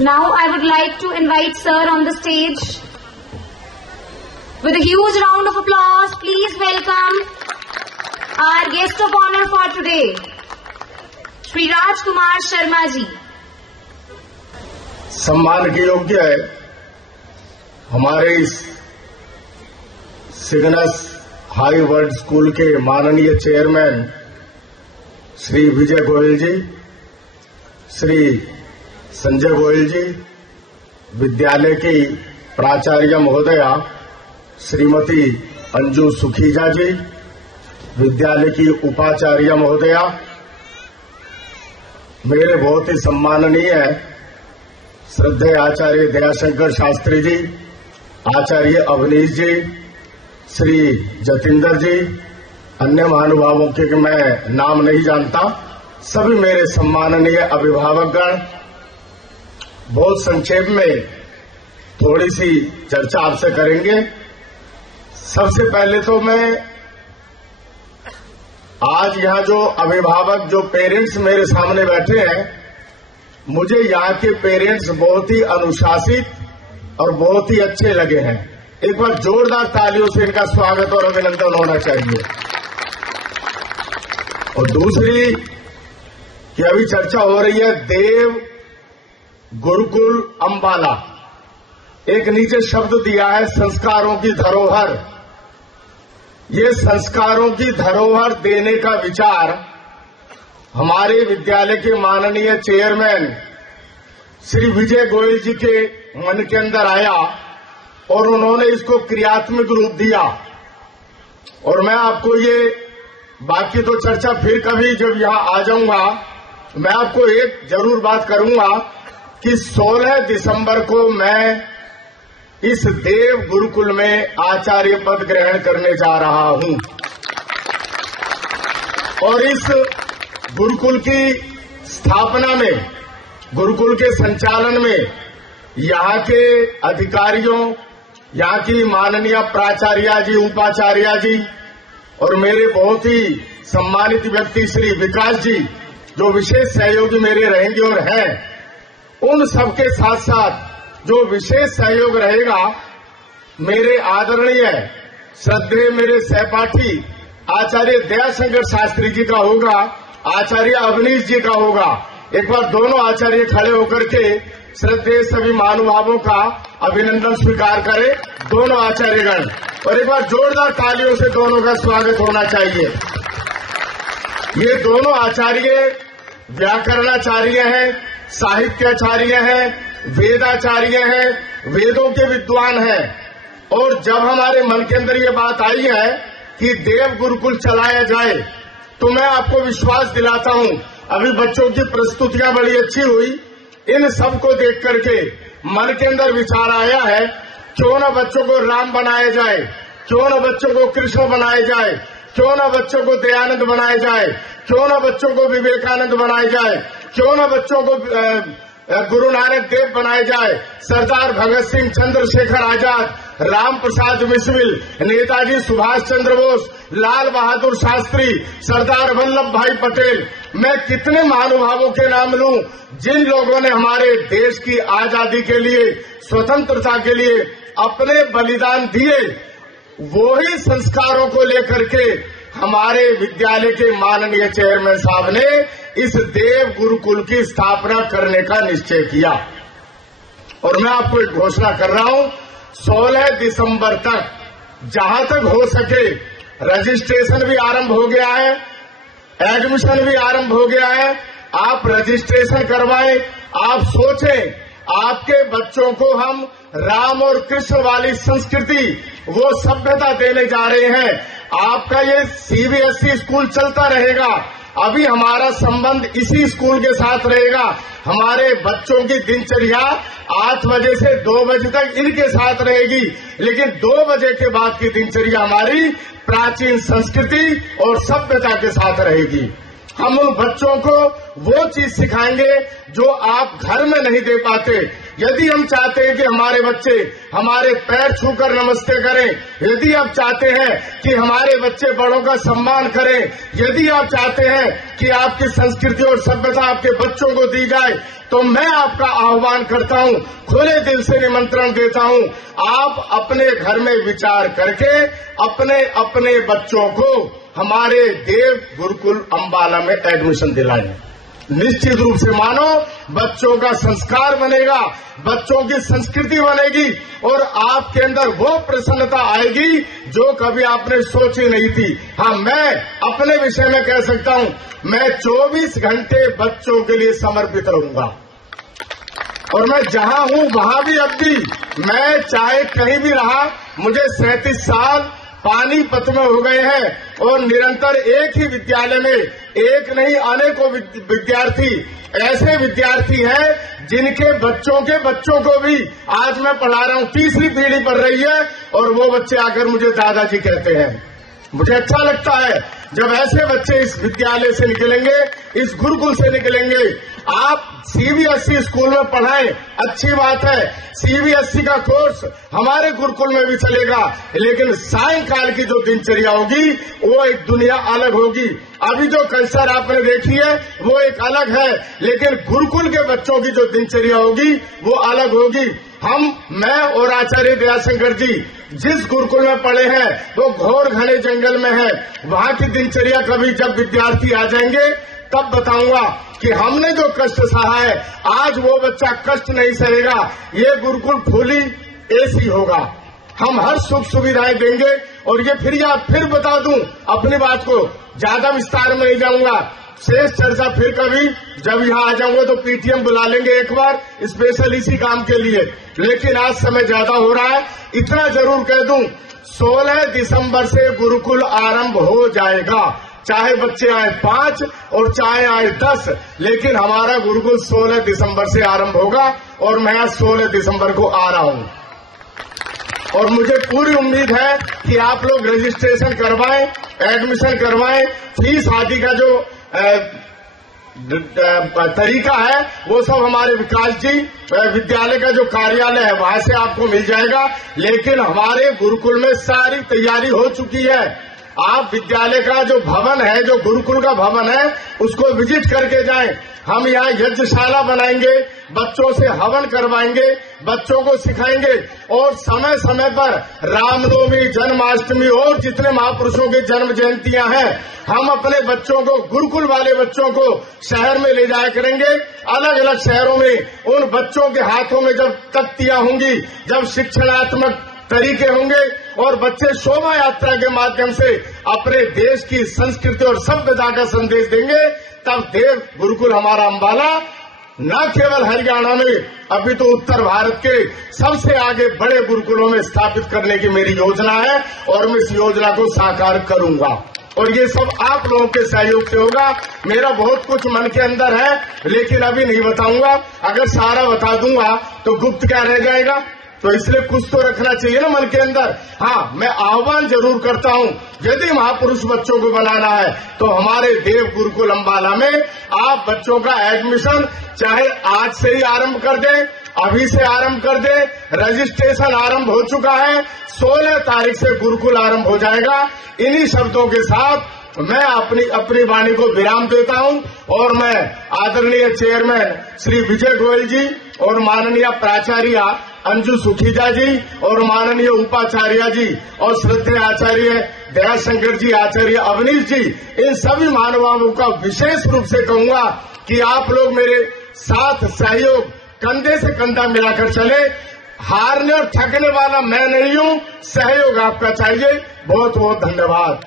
Now I would like to invite Sir on the stage. With a huge round of applause, please welcome our guest of honor for today, Shri Rajkumar Sharma ji. सम्मान के योग्य है हमारे इस Cygnus high world school के माननीय chairman Shri Vijay Goyal जी, श्री संजय गोयल जी, विद्यालय की प्राचार्य महोदया श्रीमती अंजू सुखीजा जी, विद्यालय की उपाचार्य महोदया, मेरे बहुत ही सम्माननीय श्रद्धेय आचार्य दयाशंकर शास्त्री जी, आचार्य अवनीश जी, श्री जतिंदर जी, अन्य महानुभावों के मैं नाम नहीं जानता, सभी मेरे सम्माननीय अभिभावकगण, बहुत संक्षेप में थोड़ी सी चर्चा आपसे करेंगे। सबसे पहले तो मैं आज यहां जो अभिभावक, जो पेरेंट्स मेरे सामने बैठे हैं, मुझे यहाँ के पेरेंट्स बहुत ही अनुशासित और बहुत ही अच्छे लगे हैं। एक बार जोरदार तालियों से इनका स्वागत और अभिनंदन होना चाहिए। और दूसरी कि अभी चर्चा हो रही है देव गुरुकुल अंबाला, एक नीचे शब्द दिया है संस्कारों की धरोहर। ये संस्कारों की धरोहर देने का विचार हमारे विद्यालय के माननीय चेयरमैन श्री विजय गोयल जी के मन के अंदर आया और उन्होंने इसको क्रियात्मक रूप दिया। और मैं आपको ये बाकी तो चर्चा फिर कभी जब यहां आ जाऊंगा, मैं आपको एक जरूर बात करूंगा कि 16 दिसंबर को मैं इस देव गुरुकुल में आचार्य पद ग्रहण करने जा रहा हूं। और इस गुरुकुल की स्थापना में, गुरुकुल के संचालन में यहाँ के अधिकारियों, यहाँ की माननीय प्राचार्य जी, उपाचार्य जी और मेरे बहुत ही सम्मानित व्यक्ति श्री विकास जी, जो विशेष सहयोगी मेरे रहेंगे और हैं, उन सबके साथ साथ जो विशेष सहयोग रहेगा मेरे आदरणीय श्रद्धेय मेरे सहपाठी आचार्य दयाशंकर शास्त्री जी का होगा, आचार्य अवनीश जी का होगा। एक बार दोनों आचार्य खड़े होकर के श्रद्धेय सभी महानुभावों का अभिनंदन स्वीकार करें, दोनों आचार्यगण, और एक बार जोरदार तालियों से दोनों का स्वागत होना चाहिए। ये दोनों आचार्य व्याकरणाचार्य हैं, साहित्याचार्य हैं, वेदाचार्य हैं, वेदों के विद्वान हैं। और जब हमारे मन के अंदर ये बात आई है कि देव गुरुकुल चलाया जाए, तो मैं आपको विश्वास दिलाता हूं, अभी बच्चों की प्रस्तुतियां बड़ी अच्छी हुई, इन सब को देख करके मन के अंदर विचार आया है, क्यों न बच्चों को राम बनाया जाए, क्यों न बच्चों को कृष्ण बनाया जाए, क्यों न बच्चों को दयानंद बनाया जाए, क्यों न बच्चों को विवेकानंद बनाया जाए, क्यों न बच्चों को गुरु नानक देव बनाए जाए, सरदार भगत सिंह, चंद्रशेखर आजाद, राम प्रसाद बिस्मिल, नेताजी सुभाष चंद्र बोस, लाल बहादुर शास्त्री, सरदार वल्लभ भाई पटेल, मैं कितने महानुभावों के नाम लूं जिन लोगों ने हमारे देश की आजादी के लिए, स्वतंत्रता के लिए अपने बलिदान दिए। वो ही संस्कारों को लेकर के हमारे विद्यालय के माननीय चेयरमैन साहब ने इस देव गुरुकुल की स्थापना करने का निश्चय किया। और मैं आपको एक घोषणा कर रहा हूं, 16 दिसंबर तक जहां तक हो सके रजिस्ट्रेशन भी आरंभ हो गया है, एडमिशन भी आरंभ हो गया है, आप रजिस्ट्रेशन करवाएं। आप सोचें, आपके बच्चों को हम राम और कृष्ण वाली संस्कृति, वो सभ्यता देने जा रहे हैं। आपका ये सीबीएसई स्कूल चलता रहेगा, अभी हमारा संबंध इसी स्कूल के साथ रहेगा। हमारे बच्चों की दिनचर्या 8 बजे से 2 बजे तक इनके साथ रहेगी, लेकिन 2 बजे के बाद की दिनचर्या हमारी प्राचीन संस्कृति और सभ्यता के साथ रहेगी। हम उन बच्चों को वो चीज सिखाएंगे जो आप घर में नहीं दे पाते, यदि हम चाहते हैं कि हमारे बच्चे हमारे पैर छूकर नमस्ते करें, यदि आप चाहते हैं कि हमारे बच्चे बड़ों का सम्मान करें, यदि आप चाहते हैं कि आपकी संस्कृति और सभ्यता आपके बच्चों को दी जाए, तो मैं आपका आह्वान करता हूं, खुले दिल से निमंत्रण देता हूं, आप अपने घर में विचार करके अपने अपने बच्चों को हमारे देव गुरुकुल अंबाला में एडमिशन दिलाएं। निश्चित रूप से मानो बच्चों का संस्कार बनेगा, बच्चों की संस्कृति बनेगी और आपके अंदर वो प्रसन्नता आएगी जो कभी आपने सोची नहीं थी। हाँ, मैं अपने विषय में कह सकता हूं, मैं 24 घंटे बच्चों के लिए समर्पित रहूंगा और मैं जहां हूं वहां भी अब भी मैं चाहे कहीं भी रहा, मुझे 37 साल पानीपत में हो गए हैं और निरंतर एक ही विद्यालय में एक नहीं अनेकों विद्यार्थी ऐसे विद्यार्थी हैं जिनके बच्चों के बच्चों को भी आज मैं पढ़ा रहा हूं, तीसरी पीढ़ी पढ़ रही है और वो बच्चे आकर मुझे दादाजी कहते हैं। मुझे अच्छा लगता है जब ऐसे बच्चे इस विद्यालय से निकलेंगे, इस गुरुकुल से निकलेंगे। आप सीबीएसई स्कूल में पढ़ाएं, अच्छी बात है, सीबीएसई का कोर्स हमारे गुरुकुल में भी चलेगा, लेकिन सायंकाल की जो दिनचर्या होगी वो एक दुनिया अलग होगी। अभी जो कल्चर आपने देखी है वो एक अलग है, लेकिन गुरुकुल के बच्चों की जो दिनचर्या होगी वो अलग होगी। मैं और आचार्य दयाशंकर जी जिस गुरुकुल में पढ़े हैं वो घोर घने जंगल में है। वहां की दिनचर्या कभी जब विद्यार्थी आ जाएंगे तब बताऊंगा कि हमने जो कष्ट सहा है, आज वो बच्चा कष्ट नहीं सहेगा। ये गुरुकुल फुली एसी होगा, हम हर सुख सुविधाएं देंगे। और ये फिर बता दूं अपनी बात को, ज्यादा विस्तार में नहीं जाऊंगा, शेष चर्चा फिर कभी जब यहाँ आ जाऊंगा तो पीटीएम बुला लेंगे एक बार स्पेशल इसी काम के लिए, लेकिन आज समय ज्यादा हो रहा है। इतना जरूर कह दूं, 16 दिसंबर से गुरुकुल आरंभ हो जाएगा, चाहे बच्चे आए 5 और चाहे आए 10, लेकिन हमारा गुरुकुल 16 दिसंबर से आरंभ होगा और मैं आज 16 दिसंबर को आ रहा हूं और मुझे पूरी उम्मीद है कि आप लोग रजिस्ट्रेशन करवाएं, एडमिशन करवाएं। फीस आदि का जो तरीका है वो सब हमारे विकास जी विद्यालय का जो कार्यालय है वहां से आपको मिल जाएगा, लेकिन हमारे गुरुकुल में सारी तैयारी हो चुकी है। आप विद्यालय का जो भवन है, जो गुरुकुल का भवन है, उसको विजिट करके जाएं। हम यहाँ यज्ञशाला बनाएंगे, बच्चों से हवन करवाएंगे, बच्चों को सिखाएंगे और समय समय पर रामनवमी, जन्माष्टमी और जितने महापुरुषों की जन्म जयंतियां हैं, हम अपने बच्चों को, गुरुकुल वाले बच्चों को शहर में ले जाया करेंगे। अलग अलग शहरों में उन बच्चों के हाथों में जब तख्तियां होंगी, जब शिक्षणात्मक तरीके होंगे और बच्चे शोभा यात्रा के माध्यम से अपने देश की संस्कृति और सभ्यता का संदेश देंगे, तब देव गुरुकुल हमारा अंबाला न केवल हरियाणा में, अभी तो उत्तर भारत के सबसे आगे बड़े गुरुकुलों में स्थापित करने की मेरी योजना है और मैं इस योजना को साकार करूंगा और ये सब आप लोगों के सहयोग से होगा। मेरा बहुत कुछ मन के अंदर है, लेकिन अभी नहीं बताऊंगा। अगर सारा बता दूंगा तो गुप्त क्या रह जाएगा, तो इसलिए कुछ तो रखना चाहिए ना मन के अंदर। हाँ, मैं आह्वान जरूर करता हूँ, यदि महापुरुष बच्चों को बनाना है तो हमारे देव गुरुकुल अंबाला में आप बच्चों का एडमिशन चाहे आज से ही आरंभ कर दें, अभी से आरंभ कर दें। रजिस्ट्रेशन आरंभ हो चुका है, 16 तारीख से गुरुकुल आरंभ हो जाएगा। इन्हीं शब्दों के साथ मैं अपनी वाणी को विराम देता हूं और मैं आदरणीय चेयरमैन श्री विजय गोयल जी और माननीय प्राचार्य अंजू सुखीजा जी और माननीय उपाचार्य जी और श्रद्धेय आचार्य दयाशंकर जी, आचार्य अवनीश जी, इन सभी महानुभावों का विशेष रूप से कहूंगा कि आप लोग मेरे साथ सहयोग कंधे से कंधा मिलाकर चले। हारने और थकने वाला मैं नहीं हूं, सहयोग आपका चाहिए। बहुत बहुत धन्यवाद।